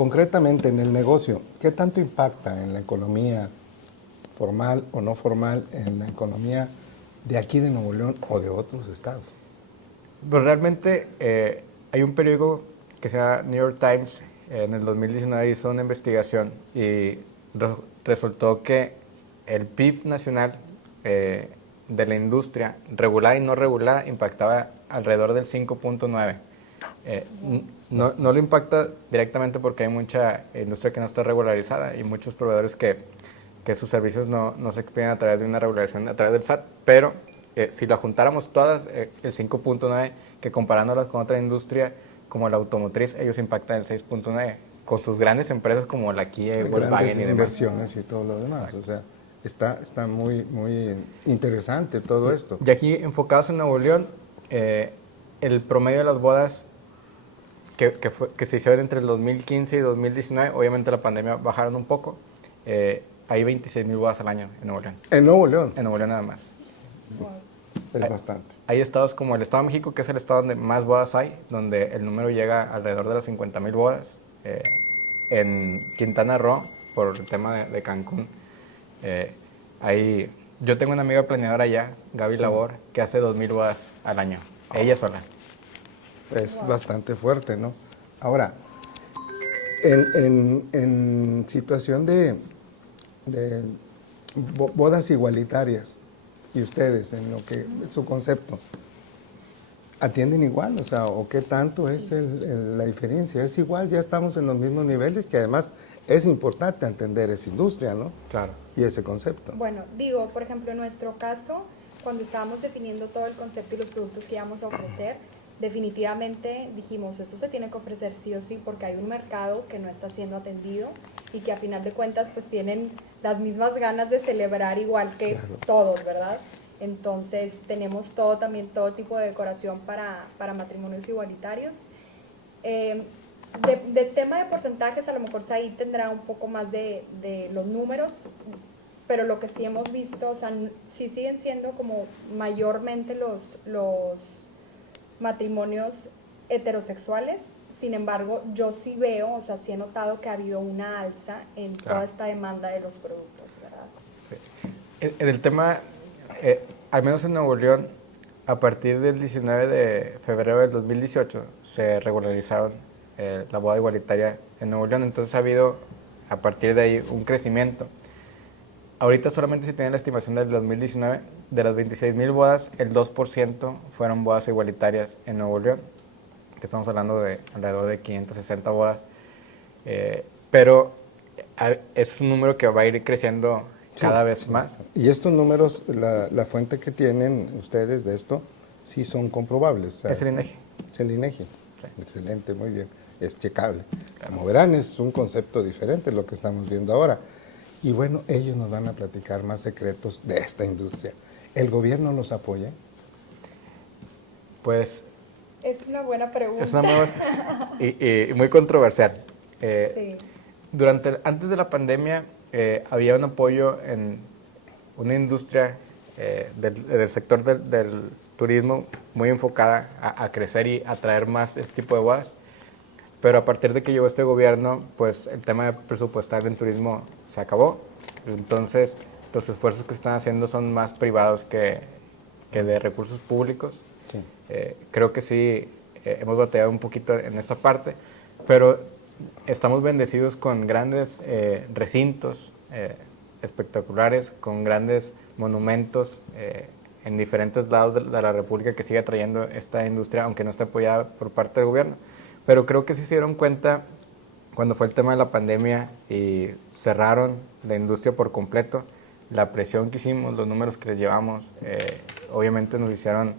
concretamente en el negocio, ¿qué tanto impacta en la economía formal o no formal, en la economía de aquí de Nuevo León o de otros estados? Pues realmente hay un periódico que se llama New York Times, en el 2019 hizo una investigación y resultó que el PIB nacional de la industria regulada y no regulada impactaba alrededor del 5.9. No lo impacta directamente porque hay mucha industria que no está regularizada y muchos proveedores que sus servicios no se expiden a través de una regularización a través del SAT, pero si la juntáramos todas, el 5.9, que comparándolas con otra industria como la automotriz, ellos impactan el 6.9, con sus grandes empresas como la Kia, Volkswagen y demás. Inversiones y todo lo demás. Exacto. O sea, está muy, muy interesante todo esto. Y aquí, enfocados en Nuevo León, el promedio de las bodas que se hicieron entre el 2015 y 2019, obviamente la pandemia bajaron un poco, hay 26,000 bodas al año en Nuevo León. ¿En Nuevo León? En Nuevo León nada más. Es bastante. Hay estados como el Estado de México, que es el estado donde más bodas hay, donde el número llega alrededor de las 50,000 bodas. En Quintana Roo, por el tema de Cancún, yo tengo una amiga planeadora allá, Gaby Labor, que hace 2,000 bodas al año, ella sola. Es bastante fuerte, ¿no? Ahora, en situación de bodas igualitarias, y ustedes, en lo que su concepto, ¿atienden igual? O sea, ¿o qué tanto es la diferencia? ¿Es igual? ¿Ya estamos en los mismos niveles? Que además es importante entender esa industria, ¿no? Claro. Y ese concepto. Bueno, digo, por ejemplo, en nuestro caso, cuando estábamos definiendo todo el concepto y los productos que íbamos a ofrecer, definitivamente dijimos, esto se tiene que ofrecer sí o sí porque hay un mercado que no está siendo atendido y que a final de cuentas pues tienen las mismas ganas de celebrar igual que todos, ¿verdad? Entonces tenemos también todo tipo de decoración para matrimonios igualitarios. De tema de porcentajes, a lo mejor ahí tendrá un poco más de los números, pero lo que sí hemos visto, o sea, sí siguen siendo como mayormente los matrimonios heterosexuales. Sin embargo, yo sí veo, o sea, sí he notado que ha habido una alza en toda esta demanda de los productos, ¿verdad? Sí. En el tema, al menos en Nuevo León, a partir del 19 de febrero del 2018 se regularizaron la boda igualitaria en Nuevo León, entonces ha habido a partir de ahí un crecimiento. Ahorita solamente se tiene la estimación del 2019, de las 26,000 bodas, el 2% fueron bodas igualitarias en Nuevo León, que estamos hablando de alrededor de 560 bodas, pero es un número que va a ir creciendo cada vez más. Y estos números, la fuente que tienen ustedes de esto, sí son comprobables. O sea, es el INEGI. Es el INEGI. Sí. Excelente, muy bien. Es checable. Claro. Como verán, es un concepto diferente lo que estamos viendo ahora. Y bueno, ellos nos van a platicar más secretos de esta industria. ¿El gobierno los apoya? Pues... es una buena pregunta. Es una buena y muy controversial. Sí. Antes de la pandemia había un apoyo en una industria del sector del turismo muy enfocada a crecer y atraer más este tipo de bodas. Pero a partir de que llegó este gobierno, pues el tema presupuestal en turismo se acabó. Entonces, los esfuerzos que están haciendo son más privados que de recursos públicos. Sí. Creo que sí, hemos batallado un poquito en esa parte, pero estamos bendecidos con grandes recintos espectaculares, con grandes monumentos en diferentes lados de la República que sigue atrayendo esta industria, aunque no esté apoyada por parte del gobierno. Pero creo que sí se dieron cuenta cuando fue el tema de la pandemia y cerraron la industria por completo, la presión que hicimos, los números que les llevamos, obviamente nos hicieron,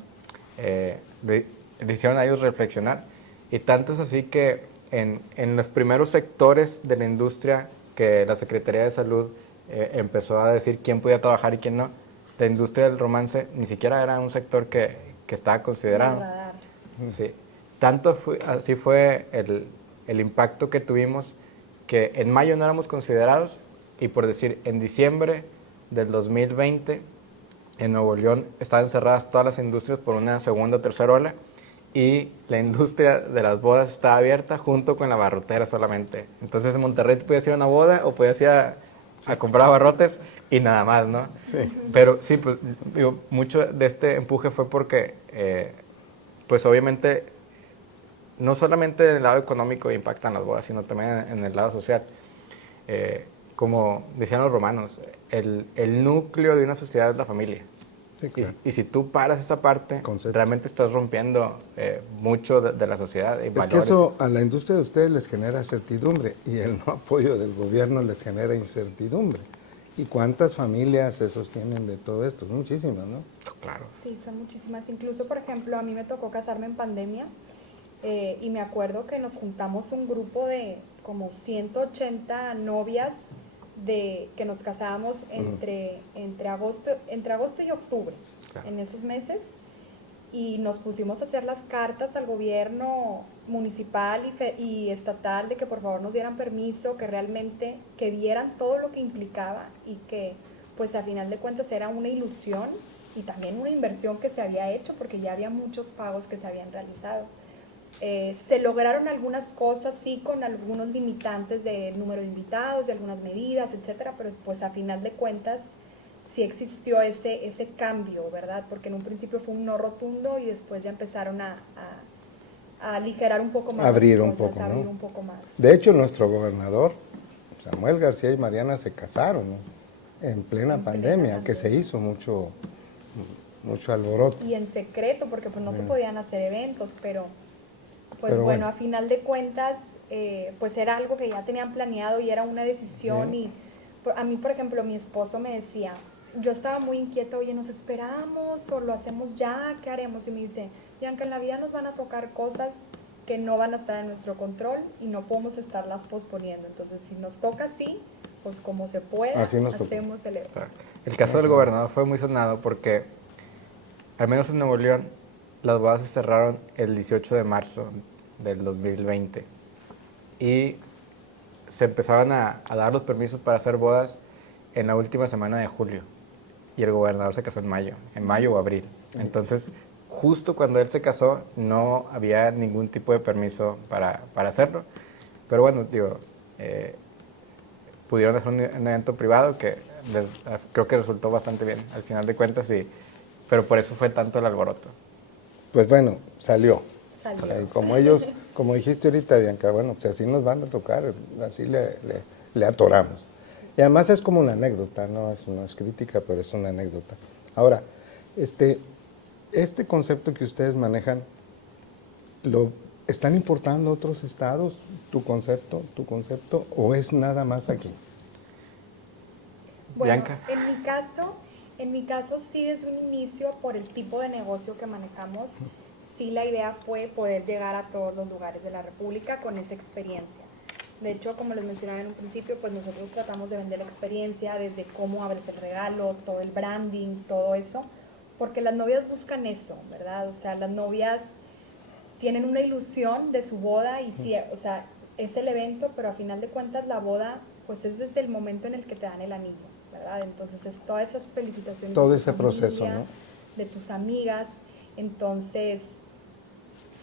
le hicieron a ellos reflexionar. Y tanto es así que en los primeros sectores de la industria que la Secretaría de Salud empezó a decir quién podía trabajar y quién no, la industria del romance ni siquiera era un sector que estaba considerado. Sí. Tanto así fue el impacto que tuvimos que en mayo no éramos considerados y por decir, en diciembre del 2020 en Nuevo León estaban cerradas todas las industrias por una segunda o tercera ola y la industria de las bodas estaba abierta junto con la barrotera solamente. Entonces en Monterrey te podías ir a una boda o podías ir a comprar abarrotes y nada más, ¿no? Sí. Pero sí, pues digo, mucho de este empuje fue porque, pues obviamente, no solamente en el lado económico impactan las bodas, sino también en el lado social. Como decían los romanos, el núcleo de una sociedad es la familia. Sí, claro. Y si tú paras esa parte, Concepto. realmente estás rompiendo mucho de la sociedad y Es valores. que eso a la industria de ustedes les genera certidumbre y el no apoyo del gobierno les genera incertidumbre. ¿Y cuántas familias se sostienen de todo esto? Muchísimas, ¿no? Claro. Sí, son muchísimas. Incluso, por ejemplo, a mí me tocó casarme en pandemia y me acuerdo que nos juntamos un grupo de como 180 novias que nos casábamos entre agosto y octubre, Claro. en esos meses, y nos pusimos a hacer las cartas al gobierno municipal y estatal de que por favor nos dieran permiso, que realmente que vieran todo lo que implicaba y que pues a final de cuentas era una ilusión y también una inversión que se había hecho porque ya había muchos pagos que se habían realizado. Se lograron algunas cosas, sí, con algunos limitantes de número de invitados, de algunas medidas, etcétera, pero pues a final de cuentas sí existió ese cambio, ¿verdad? Porque en un principio fue un no rotundo y después ya empezaron a aligerar un poco más Abrir las un cosas, poco, abrir ¿no? un poco más. De hecho, nuestro gobernador, Samuel García y Mariana, se casaron, ¿no? En plena pandemia, que se hizo mucho alboroto. Y en secreto, porque pues no se podían hacer eventos, pero pues Pero bueno, bueno. a final de cuentas, pues era algo que ya tenían planeado y era una decisión. Sí. Y a mí, por ejemplo, mi esposo me decía, yo estaba muy inquieta, oye, ¿nos esperamos o lo hacemos ya? ¿Qué haremos? Y me dice, Bianca, en la vida nos van a tocar cosas que no van a estar en nuestro control y no podemos estarlas posponiendo. Entonces, si nos toca así, pues como se pueda, Así nos tocó. hacemos el evento. El caso del gobernador fue muy sonado porque, al menos en Nuevo León, las bodas se cerraron el 18 de marzo del 2020 y se empezaban a dar los permisos para hacer bodas en la última semana de julio y el gobernador se casó en mayo o abril. Entonces, justo cuando él se casó, no había ningún tipo de permiso para hacerlo. Pero bueno, digo, pudieron hacer un evento privado que creo que resultó bastante bien al final de cuentas, pero por eso fue tanto el alboroto. Pues bueno, salió. Salió. Como ellos, como dijiste ahorita, Bianca, bueno, pues así nos van a tocar, así le atoramos. Y además es como una anécdota, no es crítica, pero es una anécdota. Ahora, este concepto que ustedes manejan, ¿lo están importando otros estados, tu concepto, o es nada más aquí? Bueno, Bianca. en mi caso sí desde un inicio por el tipo de negocio que manejamos, sí la idea fue poder llegar a todos los lugares de la República con esa experiencia. De hecho, como les mencionaba en un principio, pues nosotros tratamos de vender la experiencia desde cómo abres el regalo, todo el branding, todo eso, porque las novias buscan eso, ¿verdad? O sea, las novias tienen una ilusión de su boda y sí, o sea, es el evento, pero a final de cuentas la boda pues es desde el momento en el que te dan el anillo, ¿verdad? Entonces es todas esas felicitaciones Todo de tu ese proceso, familia, ¿no? de tus amigas. Entonces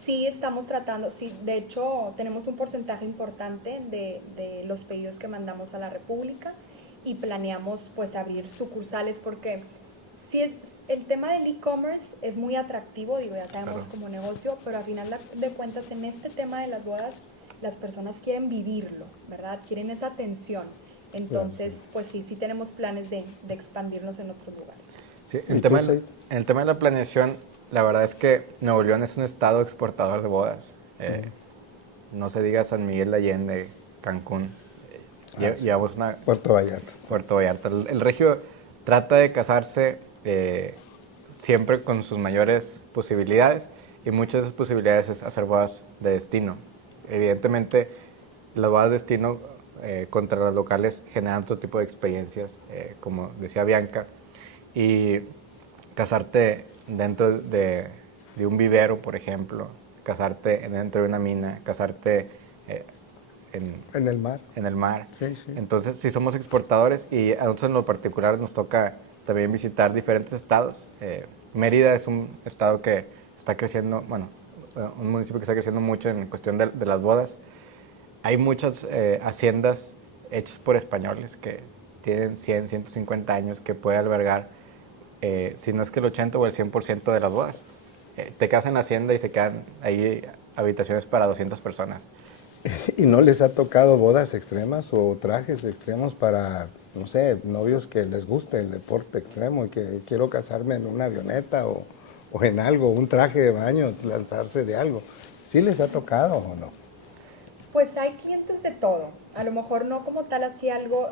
sí estamos tratando, sí, de hecho tenemos un porcentaje importante de los pedidos que mandamos a la República y planeamos pues abrir sucursales porque sí el tema del e-commerce es muy atractivo, digo, ya sabemos Claro. como negocio, pero a final de cuentas en este tema de las bodas las personas quieren vivirlo, ¿verdad? Quieren esa atención. Entonces, pues sí tenemos planes de expandirnos en otros lugares. Sí, ¿Y en tú, el Said? tema de la planeación, la verdad es que Nuevo León es un estado exportador de bodas. No se diga San Miguel de Allende, Cancún. Sí. Llevamos una... Puerto Vallarta. Puerto Vallarta. El regio trata de casarse siempre con sus mayores posibilidades y muchas de esas posibilidades es hacer bodas de destino. Evidentemente, las bodas de destino contra las locales generan otro tipo de experiencias, como decía Bianca, y casarte dentro de un vivero, por ejemplo, casarte dentro de una mina, casarte En el mar. en el mar. Sí, sí. Entonces, sí somos exportadores y a nosotros en lo particular nos toca también visitar diferentes estados. Mérida es un estado que está creciendo, bueno, un municipio que está creciendo mucho en cuestión de las bodas. Hay muchas haciendas hechas por españoles que tienen 100, 150 años que puede albergar, si no es que el 80 o el 100% de las bodas. Te casas en la hacienda y se quedan ahí habitaciones para 200 personas. ¿Y no les ha tocado bodas extremas o trajes extremos para, no sé, novios que les guste el deporte extremo y que quiero casarme en una avioneta o en algo, un traje de baño, lanzarse de algo? ¿Sí les ha tocado o no? Pues hay clientes de todo. A lo mejor no como tal así algo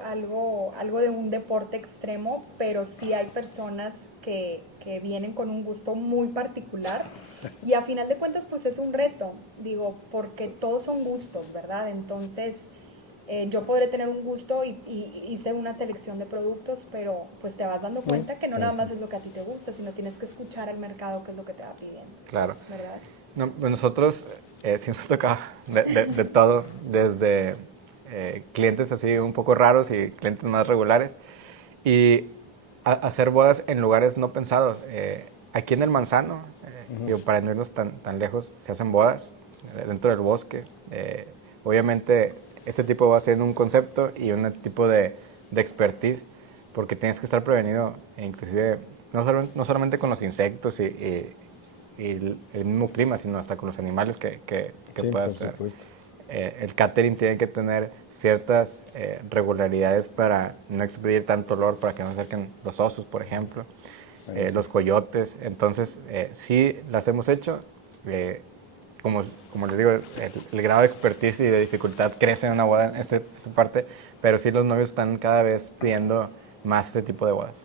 de un deporte extremo, pero sí hay personas que vienen con un gusto muy particular y a final de cuentas pues es un reto, digo, porque todos son gustos, ¿verdad? Entonces yo podré tener un gusto y hice una selección de productos, pero pues te vas dando cuenta que no nada más es lo que a ti te gusta, sino tienes que escuchar al mercado qué es lo que te va pidiendo. Claro. ¿Verdad? No, pues nosotros sí nos tocaba de todo, desde clientes así un poco raros y clientes más regulares, y hacer bodas en lugares no pensados. Aquí en el Manzano, digo, para no irnos tan lejos, se hacen bodas dentro del bosque. Obviamente, este tipo de bodas tienen un concepto y un tipo de expertise, porque tienes que estar prevenido, inclusive, no solamente con los insectos y el mismo clima, sino hasta con los animales que Sí, puedas por tener. supuesto. El catering tiene que tener ciertas regularidades para no expedir tanto olor, para que no se acerquen los osos, por ejemplo, los coyotes. Entonces, sí las hemos hecho. Como les digo, el grado de expertise y de dificultad crece en una boda en esta parte, pero sí los novios están cada vez pidiendo más este tipo de bodas.